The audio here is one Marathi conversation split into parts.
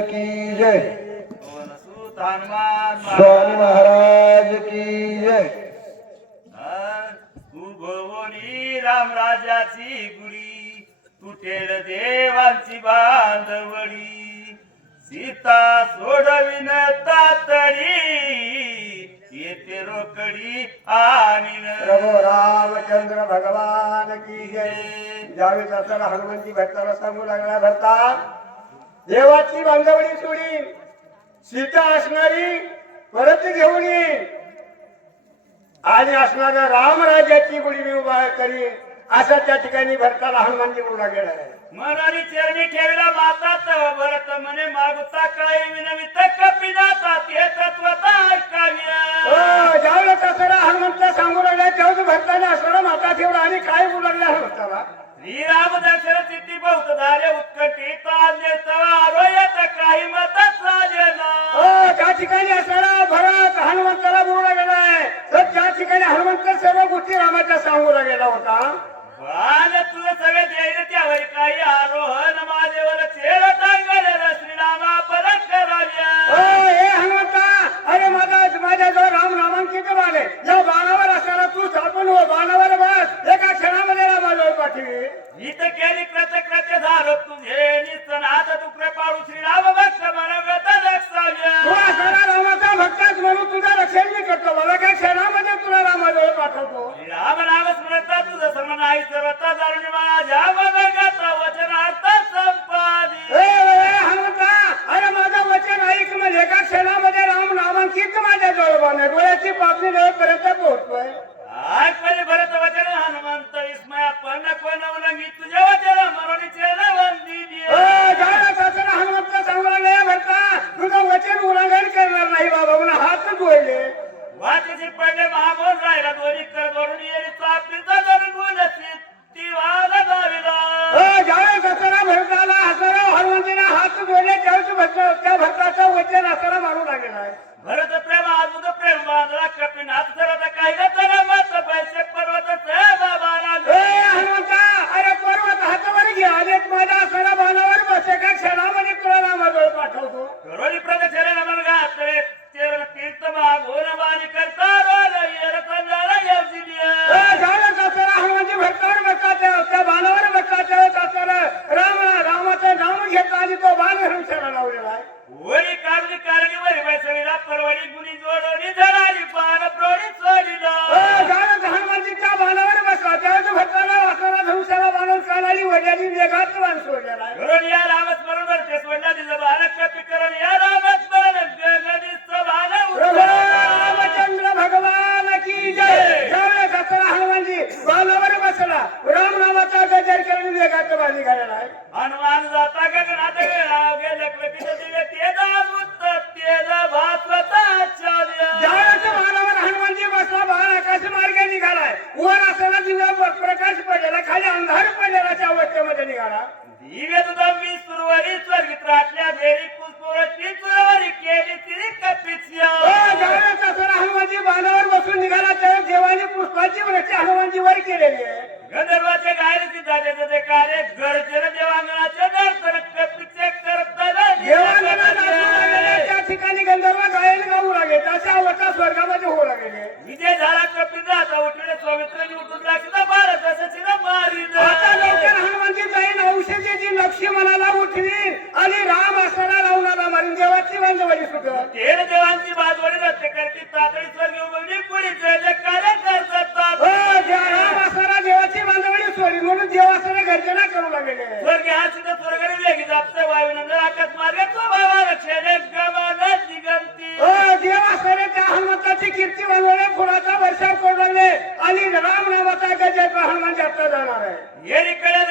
की जय। स्वामी महाराज की जय। उभवणी रामराजाची गुरी तुटेल देवांची बांधवडी. सीता सोडविन तातडी येते रोकडी आणि प्रभो रामचंद्र भगवान की जय. ज्यावेळेस असताना हनुमंती भक्ताला सांगू लागला भक्ता देवाची बांधवडी सोडी सीता असणारी परत घेऊन ये आणि असणाऱ्या रामराजाची गुढी मी उभा करीन. असा त्या ठिकाणी भरताला हनुमानजी उभा गेला आहे. मनाने चरणी ठेवला माता भरत म्हणे मागता कळाई विनवित तो बाण घालून लावलेला आहे वरी कारली कारली वरी बाय सगळीला परवाडी जोडली जराली पान प्रोडी चोरीला हनुमानजीच्या हो, बाणावर बसला. त्यावेळेस भटकाला वाकला धनुष्याला बाणून कानाली वड्याली वेगात बाण सोडलेला या रामच बरोबर ते सोडला तिचं बाण कपी या रामच बाण गगनीचं बाण रामचंद्र भगवान की जय. त्यावेळेस हनुमानजी बाणावर बसला. राम नावाचा गजर करून वेगात बाण निघालेला आहे हनुमान जाता पिचवर केली हो, केलेली गंधर्वाचे गायरती झाले त्याचे कार्य गर्जन देवांगणाचे दर्शन कपिचे ठिकाणी गंधर्व गायन गाऊ लागले त्याच्या अवस्था स्वर्गामध्ये होऊ लागले. विजय झाला कपिचा आता उठले सौमित्रांनी उठून दाखिला टाकला जाणार आहे. इकडे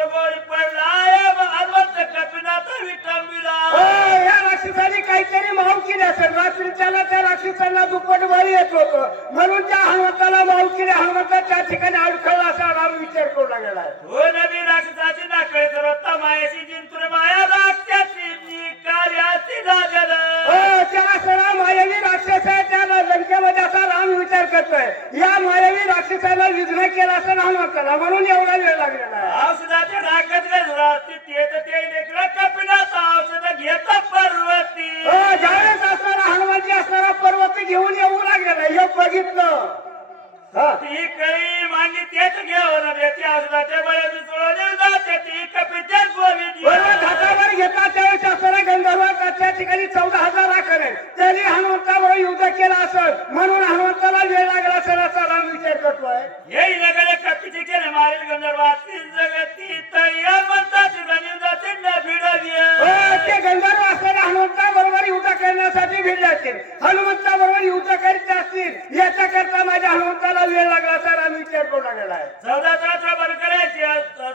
पडला हनुमंत विटंबिला या राक्षसाने काहीतरी माव केली असेल रात्रीच्याला त्या राक्षसांना दुप्पट बळी येत होतं. म्हणून त्या हनुमंताला माव केली. हनुमंता त्या ठिकाणी अडखळला असा राम विचार करू लागलेला आहे हो नवी राक्षसाची नाकळे सर्वता मायाची जिंतून माया राक्षसी जी कार्याची लागल हो, त्या सगळा मायावी राक्षस आहे त्या लंकेमध्ये असा राम विचार करतोय या मायावी राक्षसाला विघ्न केला असं हनुमंताला म्हणून एवढा वेळ लागलेला आहे. जाते ते तर ते देखील कपिनाथ औषध घेत पर्वती हो, ज्यावेळेस असणारा हनुमानजी असणारा पर्वत घेऊन येऊ लागलेला आहे. हे बघितलं हा. ती कळी मांडी तेच घेऊन देते औषधाचे बळ मिसळून जाते ती कपिते गोविंद पर्वत हातावर घेतला त्यावेळेस असणारा गंधर्व त्या ठिकाणी चौदा हजार राखण आहे त्यांनी हनुमंताबरोबर युद्ध केलं असं म्हणून हनुमंताला वेळ लागला असेल असा राम विचार करतोय येई नगरे कपिचे केले मारेल गंधर्वाची जगती तया म्हणतात रनिवदाचे न हो, भिडविय ते गंधर्व असणाऱ्या हनुमंता बरोबर युद्ध करण्यासाठी भिडले असतील हनुमंता बरोबर युद्ध करीत असतील याच्याकरता माझ्या हनुमंताला वेळ लागला असा राम विचार करू लागलेला आहे चौदा सहस्र बंद करायचे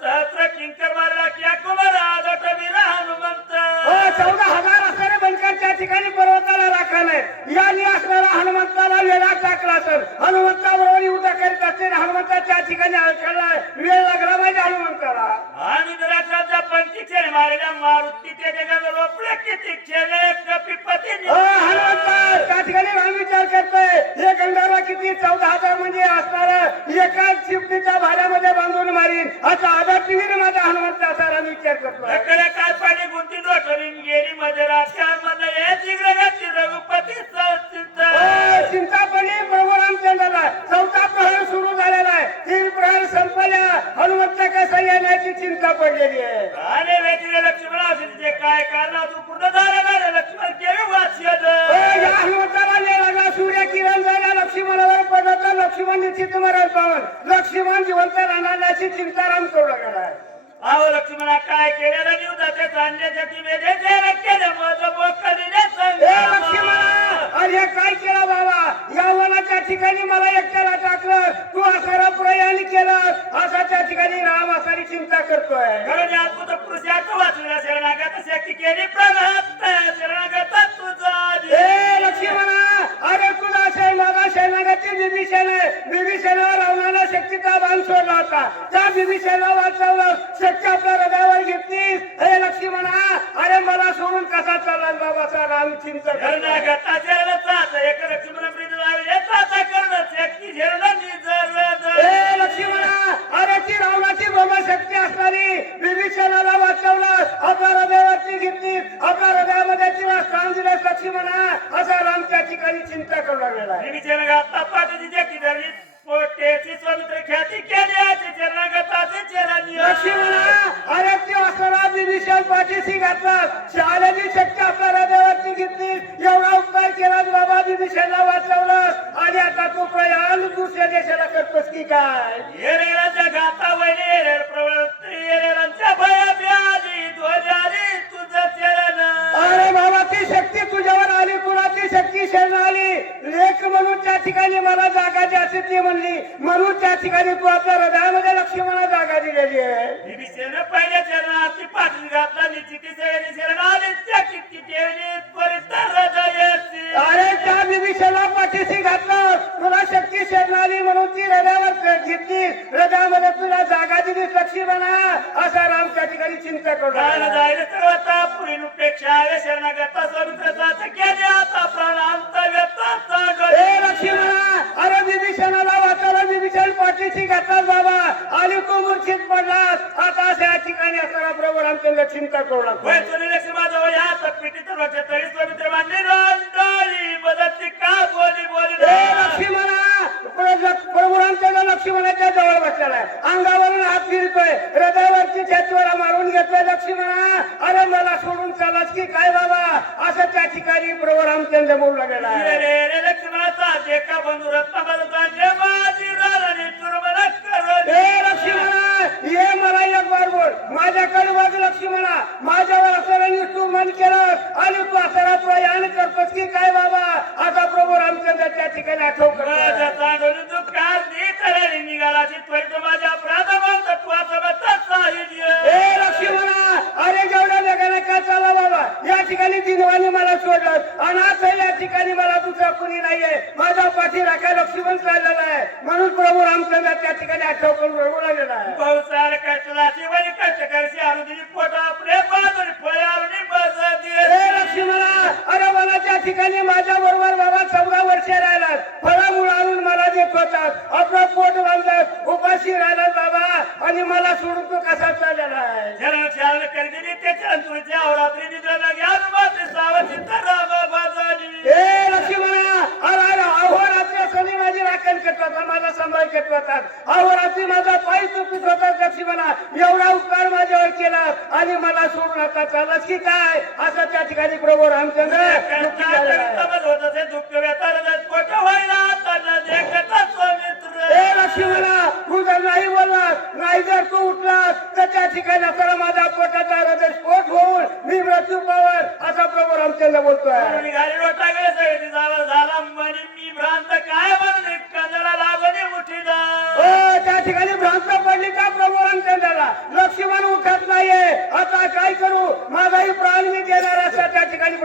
सहस्र किंकर मारला क्या कुमार आदट वीर हनुमंत हो चौदा हजार असणारे बनकर त्या ठिकाणी पर्वताला राखण आहे यांनी असणारा हनुमंताला वेळा टाकला असेल हनुमंताबरोबर युद्ध करीत असतील हनुमंता त्या ठिकाणी अडकला वेळ लागला माझ्या हनुमंताला आणि दराच्या पंथी खेळ मारल्या मारुती ते जगात रोपले किती खेळे कपिपती हो हनुमंता त्या ठिकाणी राम विचार करतोय हे गंधर्व किती चौदा हजार म्हणजे असणार एका शिफ्टीच्या भाड्यामध्ये बांधून मारीन असा आधार टीव्ही माझा हनुमंत असा राम विचार करतोय रखड्या काय पाणी गुंती डोटरीन गेली मध्ये राष्ट्रीय म्हणलं हे जिग्रगती रघुपती संचित हो, चिंतापणी प्रभू रामचंद्राला चौथा प्रहर सुरू झालेला आहे तीन प्रहर संपल्या हनुमंत कसं येण्याची चिंता पडलेली आहे. वेटीने लक्ष्मण असेल काय कारण अजून पूर्ण झालं लक्ष्मण? केवे हो, या हनुमंताला सूर्य किरण झाल्या लक्ष्मणावर पडलं तर लक्ष्मण निश्चित मरण पावन. लक्ष्मण जिवंत राहण्याची चिंता राम करू लागला अहो लक्ष्मणा काय केलेलं वेदेचे केलं मज बोकलीने ए लक्ष्मणा अरे काय केलं बाबा या वनाच्या ठिकाणी मला एकट्याला टाकलं. तू असारा प्रयाण केलं. असा त्या ठिकाणी राम असारी चिंता करतोय. कारण शरणागत शक्ती केली प्रगत शरणागत तुझा ए लक्ष्मणा अरे तुझा असेल माझा शरणागती विभीषण आहे. विभीषणावर रावणाला शक्तीचा बाण सोडला होता. त्या विभीषणाला वाचवलं शक्ती आपल्या हृदयावर घेतलीस हे लक्ष्मणा अरे मला सोडून कसा चालला बाबाचा राम चिंता करतोय. शरणागता शरणचाच एक लक्ष्मण प्रीत लावले चाचा कर्ण शक्ती झेरण निजर ए लक्ष्मणा अरे ती रावणाची बाबा शक्ती असणारी विभीषणाला वाचवलं आपल्या हृदयावरती घेतली आपल्या हृदयामध्ये तिला स्थान दिलं लक्ष्मणा असा राम त्या चिंता करू लागलेला आहे? विभीषण घातला पाठीची जगती धरली पोटेची स्वामित्र ख्याती केली शरणागताचे चरण लक्ष्मणा अरे ती असणारा विभीषण पाठीशी घातला. शाळेची शक्ती आपल्या हृदयावरती घेतली. एवढा उपकार केला बाबा विभीषणला वाचवलं. आणि आता तू प्रयाण दुसऱ्या देशाला करतोस की काय? येरेराच्या घाता वैने येरेर म्हणून त्या ठिकाणी तू आपल्या हृदयामध्ये लक्ष्मणा जागा दिलेली आहे. विभीषण पहिल्या चरणाची पाठी घातला निश्चिती सगळ्यांनी शरण आली त्या किती देवनी परिस्तर हृदयाची. अरे त्या पाठीशी घातलं. तुला शक्ती म्हणून ती हृदयावर घेतली. हृदयामध्ये तुला जागा दिली लक्ष्मणा असा राम त्या ठिकाणी चिंता करू. जाईल सर्वता पुरी नुपेक्षा शरणागता स्वामित्राचा केले. आता प्राण विभीषण पाठीशी घातला बाबा आणि तू मूर्छित पडलास आता अशा ठिकाणी असणारा प्रभू रामचंद्र चिंता करू लागतो होय तुला लक्ष्मणाजवळ या पिटी तर वाटत तरी स्वामित्र मांडली रंडाळी बदलती का बोली बोली ए लक्ष्मणा प्रभू रामचंद्र लक्ष्मणाच्या जवळ बसलेला आहे अंगावरून हात फिरतोय हृदयावरची छातीवर मारून घेतोय लक्ष्मणा अरे मला सोडून चालास की काय बाबा असं त्या ठिकाणी प्रभू रामचंद्र बोलू लागलेला रे आहे रे रे लक्ष्मणाचा जे का बंधू रत्नाबाईचा जे बाजी राजाने तुरमला करून ए लक्ष्मणा ये मला एक बार बोल माझ्याकडे बघ लक्ष्मणा माझ्यावर असं निष्ठूर मन केलं आणि तू असं तुला यान करतोस की काय बाबा? आता प्रभू रामचंद्र त्या ठिकाणी आठव माझ्या करतो तांदूळ तू काल नी करायला निघालाची त्वरित माझ्या प्राथमिक तत्वाचं बत्ताच साहित्य ए लक्ष्मणा अरे जेवढ्या जगाला काय चालला बाबा या ठिकाणी दिनवानी मला सोडलं अनाथ या ठिकाणी मला दुसरा कुणी नाहीये. माझा पाठी राखाय लक्ष्मण चाललेला आहे. म्हणून प्रभू रामचंद्र त्या ठिकाणी आठव करून रडू लागलेला आहे. कष्ट करशी पोटा प्रेम फळे लक्ष्मणा अरे मला त्या ठिकाणी माझ्या बरोबर बाबा चौदा वर्ष राहिला फळामुळ आणून मला देत होतात. आपला पोट बांधत उपाशी राहिला बाबा. आणि मला सोडून तो कसा चाललेला आहे? त्याच्या अवरात्री निद्रा लागे होता माझा सांभाळ करत होतात अहोरात्री माझा पाय चुकीत होता लक्ष्मणा एवढा उपकार माझ्यावर केला आणि मला सोडून आता चालत की काय? असं त्या ठिकाणी प्रभू रामचंद्र दुःखी झालेला आहे. दुःख व्यतार पोट व्हायला त्यांना देखतच मित्र ए लक्ष्मणा तू जर नाही बोललास नाही जर तू उठलास तर त्या ठिकाणी असताना माझा पोटाचा हृदय स्फोट होऊन मी मृत्यू पावर असा प्रभू रामचंद्र बोलतोय गाडी रोटा गेले सगळे जावं झाला म्हणे मी भ्रांत काय म्हणून कंदरा लागणे मुठीला ओ, त्या ठिकाणी भ्रांत पडली का प्रभू रामचंद्राला लक्ष्मण उठत नाहीये आता काय करू माझाही प्राण मी देणार असा त्या ठिकाणी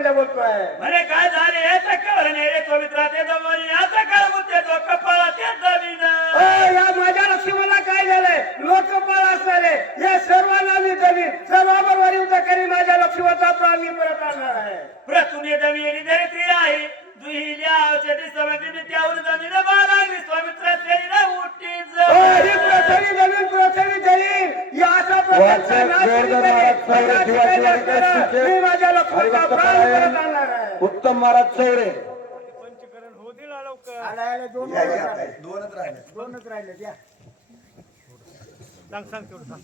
हे चक्कर रे सोमित्रा ते दमनी. आता काय मुद्दे तो कपाळा ते दमीन. ओ, या माझ्या लक्ष्मणला काय झालंय? लोकपाळ असणारे या सर्वांना मी जमीन सर्वाबरोबर युद्ध करी माझ्या लक्ष्मणाचा प्राण मी परत आणणार आहे. प्रतुने दमिनी धरित्री आहे. दुहिल्या औषधी समधी त्यावर जमीन बाळगली स्वामित्र शरीर उठीच ओ, ही पृथ्वी जमीन पृथ्वी जलीन या अशा प्रकारचा नाश मी जोरदार करीन. चौरे, ठिकाणी असणारा मी माझ्या लक्ष्मणाचा हरिभक्त प्राण परायण. परत आणणार आहे उत्तम महाराज चौरे. दोनच राहिले. दोनच राहिले द्या. सांग सांग तेवढं सांग.